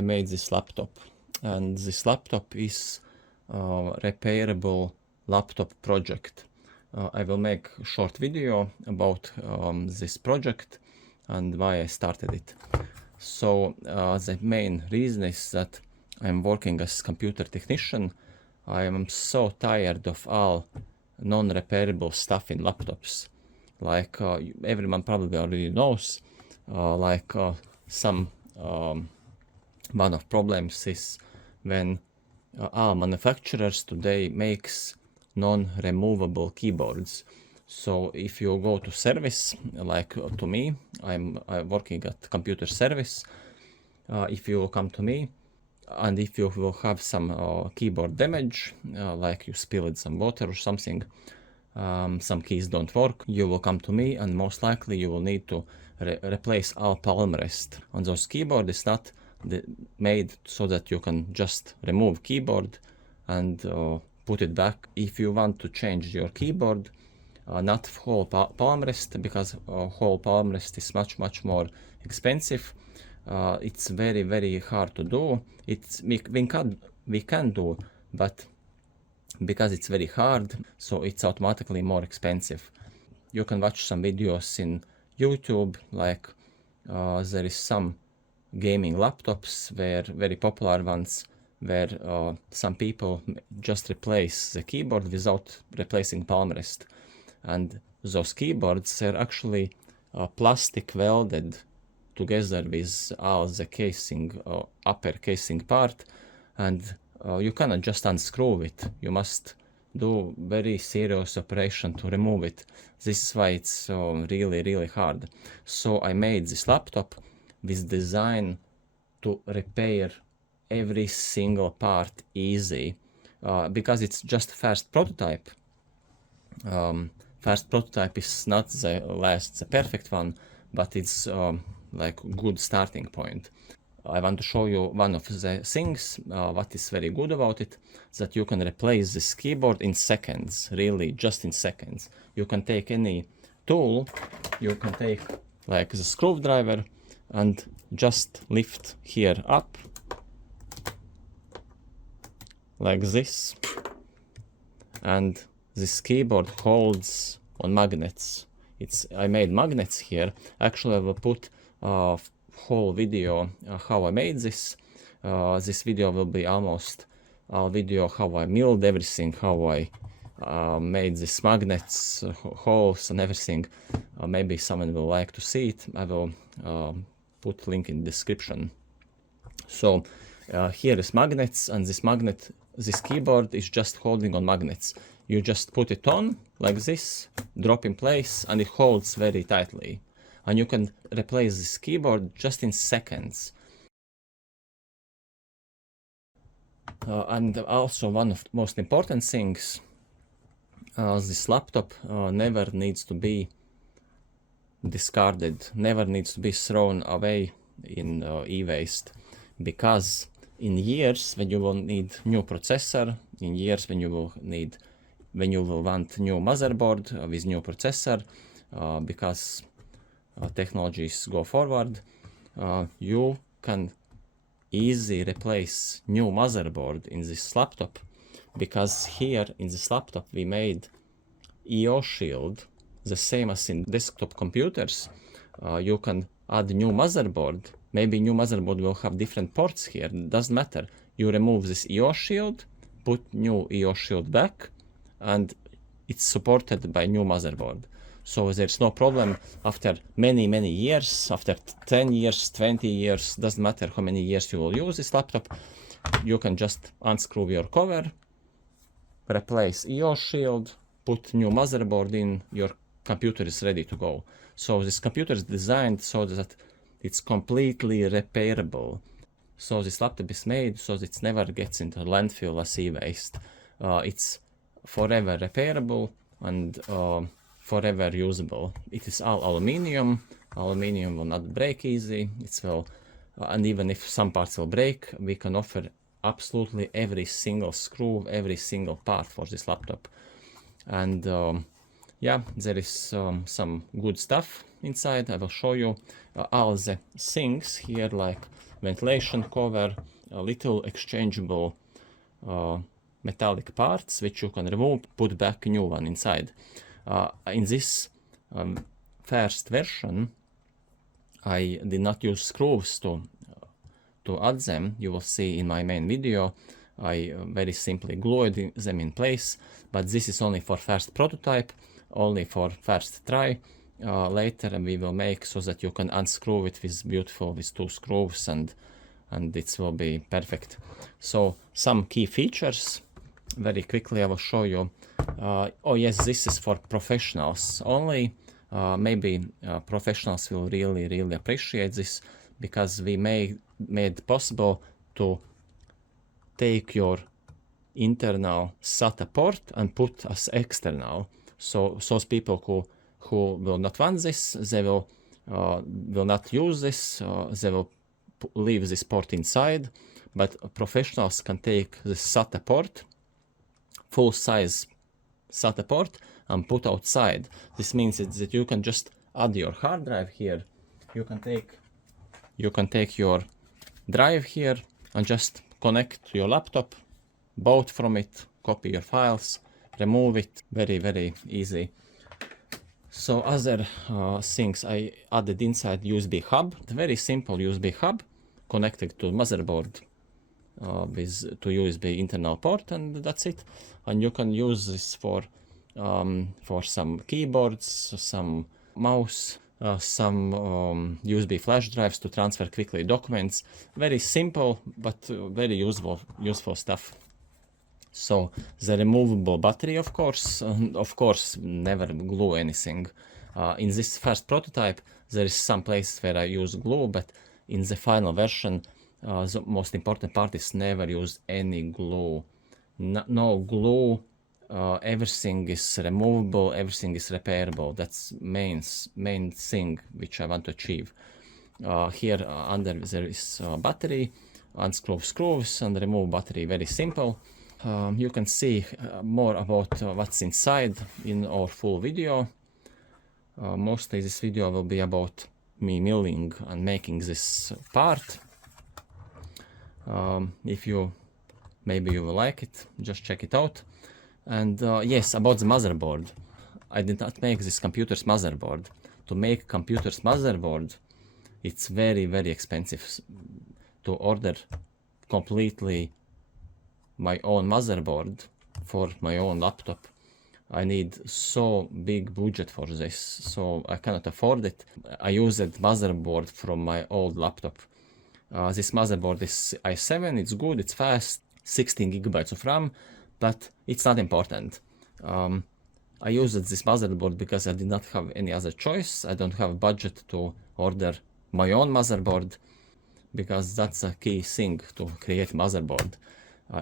I made this laptop, and this laptop is repairable laptop project. I will make a short video about this project and why I started it. So the main reason is that I'm working as computer technician. I am so tired of all non-repairable stuff in laptops. Like everyone probably already knows, one of problems is when all manufacturers today makes non-removable keyboards. So if you go to service, like to me, I'm working at computer service. If you come to me, and if you will have some keyboard damage, like you spilled some water or something, some keys don't work, you will come to me, and most likely you will need to replace all palm rest. On those keyboard is not made so that you can just remove keyboard and put it back. If you want to change your keyboard, not whole palm rest, because whole palm rest is much more expensive. It's very hard to do. We can do, but because it's very hard, so it's automatically more expensive. You can watch some videos in YouTube, like there is some gaming laptops, where very popular ones, where some people just replace the keyboard without replacing palm rest. And those keyboards are actually plastic welded together with all the casing, upper casing part, and you cannot just unscrew it. You must do very serious operation to remove it. This is why it's really hard. So I made this laptop with design to repair every single part easy, because it's just first prototype. First prototype is not the perfect one, but it's like good starting point. I want to show you one of the things, what is very good about it, that you can replace this keyboard in seconds, really just in seconds. You can take any tool, you can take like the screwdriver and just lift here up, like this, and this keyboard holds on magnets. I made magnets here. Actually, I will put a whole video how I made this. This video will be almost a video how I milled everything, how I made these magnets, holes and everything. Maybe someone will like to see it. I will put link in the description. So here is magnets, and this keyboard is just holding on magnets. You just put it on like this, drop in place, and it holds very tightly. And you can replace this keyboard just in seconds. And also one of the most important things, this laptop never needs to be discarded, never needs to be thrown away in e-waste, because in years when you will need new processor, in years when you will want new motherboard with new processor, because technologies go forward, you can easily replace new motherboard in this laptop, because here in this laptop we made EO shield, the same as in desktop computers. You can add new motherboard. Maybe new motherboard will have different ports here, doesn't matter. You remove this EO shield, put new EO shield back, and it's supported by new motherboard. So there's no problem after many years, after 10 years, 20 years, doesn't matter how many years you will use this laptop. You can just unscrew your cover, replace EO shield, put new motherboard in, your computer is ready to go. So this computer is designed so that it's completely repairable. So this laptop is made so that it never gets into landfill as e-waste. It's forever repairable and forever usable. It is all aluminium. Aluminium will not break easy. And even if some parts will break, we can offer absolutely every single screw, every single part for this laptop. And yeah, there is some good stuff inside. I will show you all the things here, like ventilation cover, a little exchangeable metallic parts which you can remove, put back a new one inside. In this first version, I did not use screws to add them. You will see in my main video, I very simply glued them in place, but this is only for first prototype, only for first try. Later we will make so that you can unscrew it with two screws, and it will be perfect. So some key features, very quickly I will show you. Oh yes, this is for professionals only. Maybe professionals will really appreciate this, because we made possible to take your internal SATA port and put as external. So those people who will not want this, they will not use this, they will leave this port inside. But professionals can take this SATA port, full size SATA port, and put outside. This means that you can just add your hard drive here. You can take your drive here and just connect to your laptop, boot from it, copy your files, remove it, very easy. So other things I added inside: USB hub, very simple USB hub connected to motherboard to USB internal port, and that's it. And you can use this for some keyboards, some mouse, some USB flash drives to transfer quickly documents. Very simple but very useful stuff. So the removable battery, of course, never glue anything. In this first prototype there is some places where I use glue, but in the final version the most important part is never use any glue. No glue. Everything is removable, everything is repairable. That's main thing which I want to achieve. Here under there is battery, unscrew screws and remove battery. Very simple. You can see more about what's inside in our full video. Mostly this video will be about me milling and making this part. Maybe you will like it, just check it out. And yes, about the motherboard, I did not make this computer's motherboard. To make computer's motherboard, it's very expensive. To order completely my own motherboard for my own laptop, I need so big budget for this, so I cannot afford it. I used motherboard from my old laptop. This motherboard is i7, it's good, it's fast, 16 gigabytes of RAM, but it's not important. I used this motherboard because I did not have any other choice. I don't have budget to order my own motherboard, because that's a key thing to create motherboard.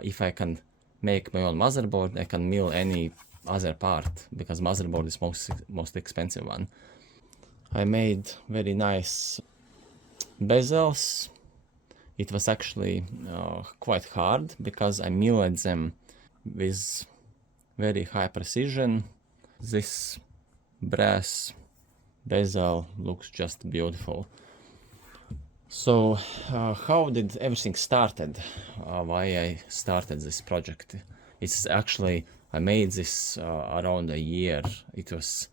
If I can make my own motherboard, I can mill any other part, because motherboard is most expensive one. I made very nice bezels. It was actually quite hard, because I milled them with very high precision. This brass bezel looks just beautiful. So how did everything started? Why I started this project? It's actually, I made this around a year. It was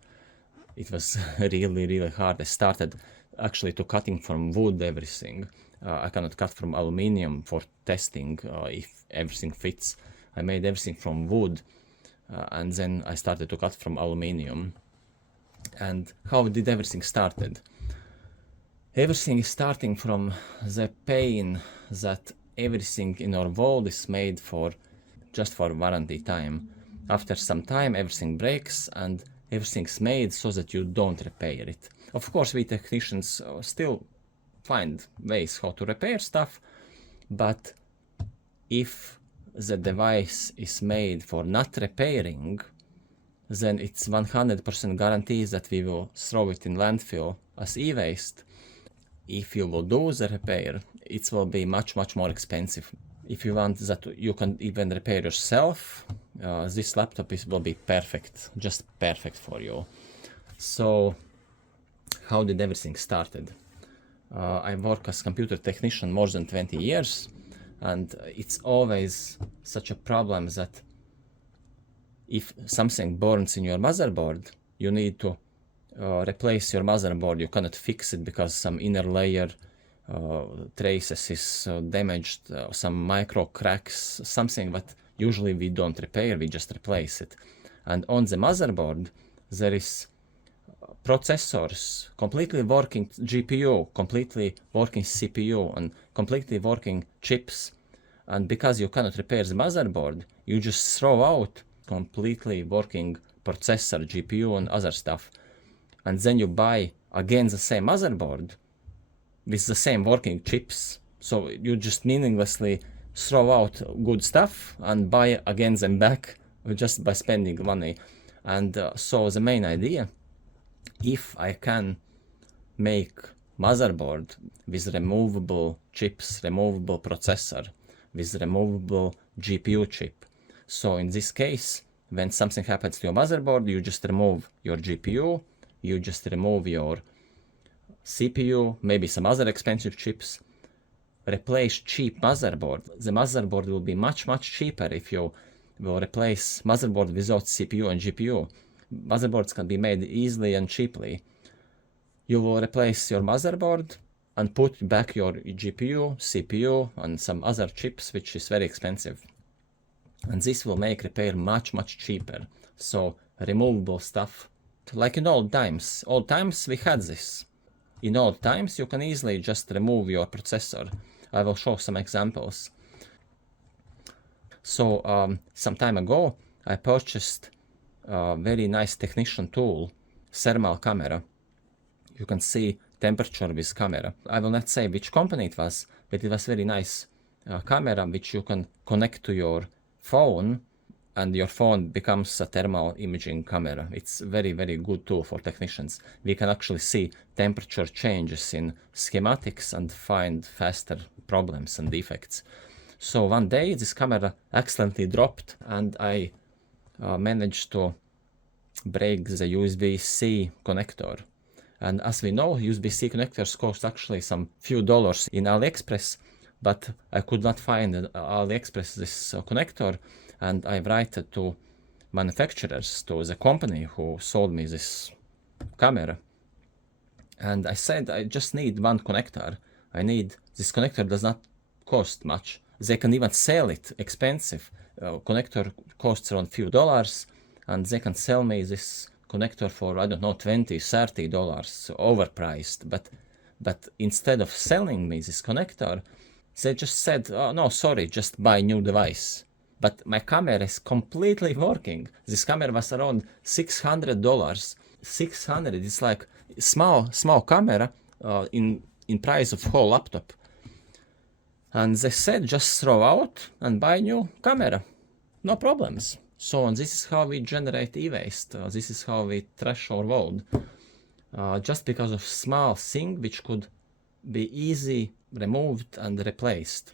really hard. I started actually to cutting from wood everything. I cannot cut from aluminium for testing if everything fits. I made everything from wood, and then I started to cut from aluminium. And how did everything started? Everything is starting from the pain that everything in our world is made just for warranty time. After some time everything breaks and everything's made so that you don't repair it. Of course, we technicians still find ways how to repair stuff, but if the device is made for not repairing, then it's 100% guarantee that we will throw it in landfill as e-waste. If you will do the repair, it will be much more expensive. If you want that you can even repair yourself, this laptop will be perfect, just perfect for you. So how did everything started? I work as computer technician more than 20 years, and it's always such a problem that if something burns in your motherboard, you need to replace your motherboard. You cannot fix it because some inner layer traces is damaged, some micro cracks, something that usually we don't repair, we just replace it. And on the motherboard, there is processors, completely working GPU, completely working CPU, and completely working chips. And because you cannot repair the motherboard, you just throw out completely working processor, GPU, and other stuff. And then you buy again the same motherboard with the same working chips. So you just meaninglessly throw out good stuff and buy again them back just by spending money. And so the main idea, if I can make motherboard with removable chips, removable processor, with removable GPU chip. So in this case, when something happens to your motherboard, you just remove your GPU, you just remove your CPU, maybe some other expensive chips, replace cheap motherboard. The motherboard will be much, much cheaper if you will replace motherboard without CPU and GPU. Motherboards can be made easily and cheaply. You will replace your motherboard and put back your GPU, CPU, and some other chips, which is very expensive. And this will make repair much, much cheaper. So removable stuff, like in old times. Old times we had this. In old times you can easily just remove your processor. I will show some examples. So some time ago I purchased a very nice technician tool, thermal camera. You can see temperature with camera. I will not say which company it was, but it was very nice camera which you can connect to your phone, and your phone becomes a thermal imaging camera. It's very, very good tool for technicians. We can actually see temperature changes in schematics and find faster problems and defects. So one day this camera accidentally dropped, and I managed to break the USB-C connector. And as we know, USB-C connectors cost actually some few dollars in AliExpress, but I could not find at AliExpress this connector, and I write to manufacturers, to the company who sold me this camera. And I said, I just need one connector. This connector does not cost much. They can even sell it expensive. Connector costs around few dollars, and they can sell me this connector for, I don't know, $20-30, overpriced. But instead of selling me this connector, they just said, oh no, sorry, just buy new device. But my camera is completely working. This camera was around $600. 600 is like small camera in price of whole laptop. And they said just throw out and buy new camera. No problems. So this is how we generate e-waste. This is how we trash our world. Just because of small thing which could be easy removed and replaced.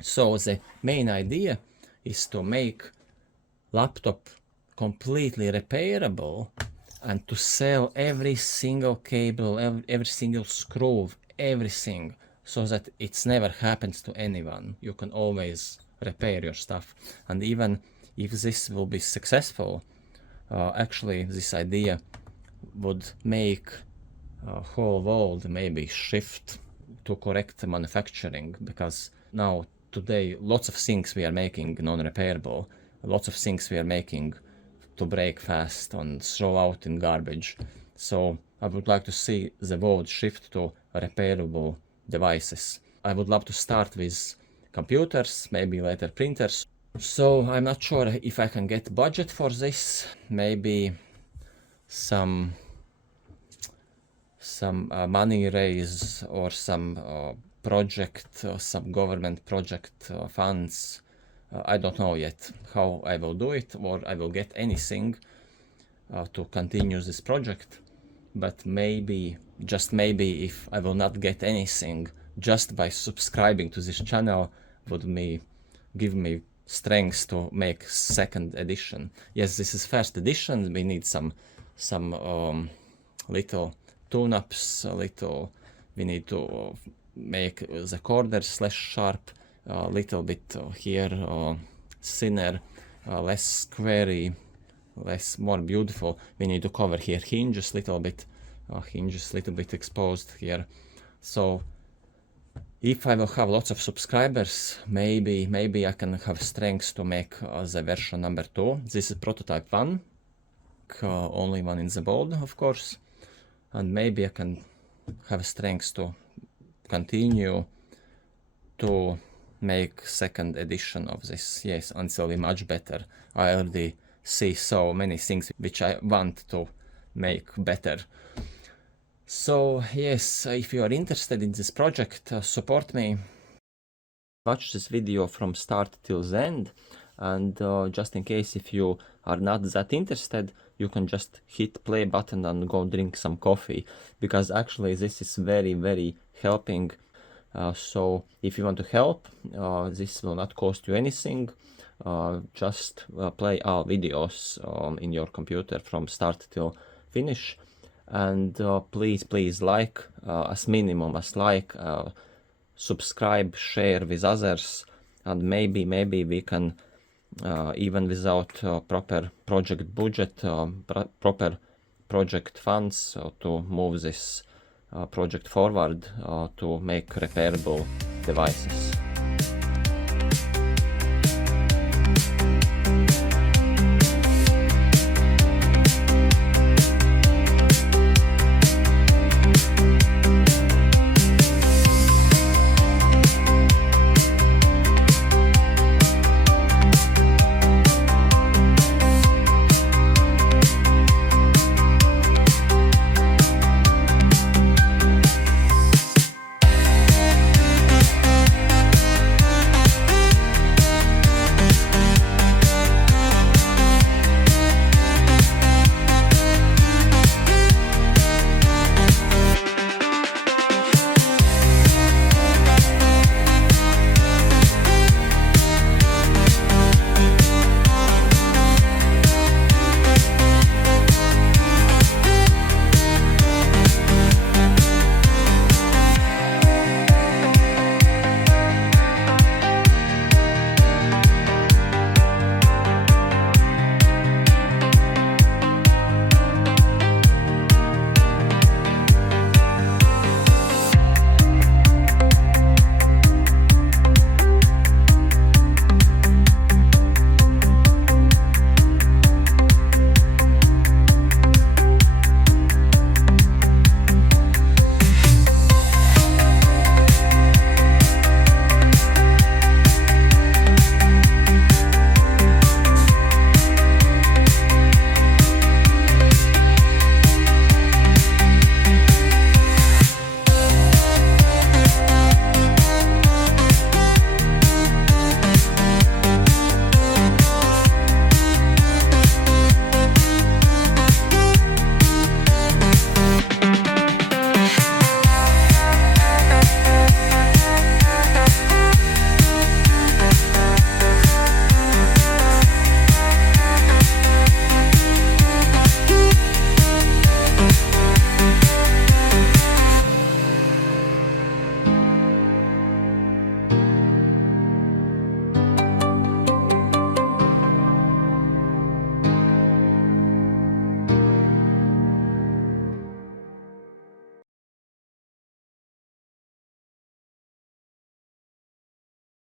So the main idea is to make laptop completely repairable and to sell every single cable, every single screw, everything, so that it's never happens to anyone. You can always repair your stuff. And even if this will be successful, actually this idea would make whole world maybe shift to correct manufacturing, because now today lots of things we are making non-repairable, lots of things we are making to break fast and throw out in garbage. So I would like to see the world shift to repairable devices. I would love to start with computers, maybe later printers. So I'm not sure if I can get budget for this. Maybe some money raise or some project, some government project funds. I don't know yet how I will do it, or I will get anything to continue this project. But maybe, just maybe, if I will not get anything, just by subscribing to this channel would give me strength to make second edition. Yes, this is first edition. We need some little tune-ups, little we need to make the corners less sharp, a little bit here thinner, less squarey, more beautiful. We need to cover here hinges little bit, exposed here. So if I will have lots of subscribers, maybe I can have strengths to make the version number 2. This is prototype 1, only one in the world, of course, and maybe I can have strengths to continue to make second edition of this, yes, until we much better. I already see so many things which I want to make better. So yes, if you are interested in this project, support me. Watch this video from start till the end, and just in case if you are not that interested, you can just hit play button and go drink some coffee, because actually this is very helping. So if you want to help, this will not cost you anything. Just play our videos in your computer from start till finish, and please like, as minimum as like, subscribe, share with others, and maybe we can even without proper project budget, proper project funds to move this project forward, to make repairable devices.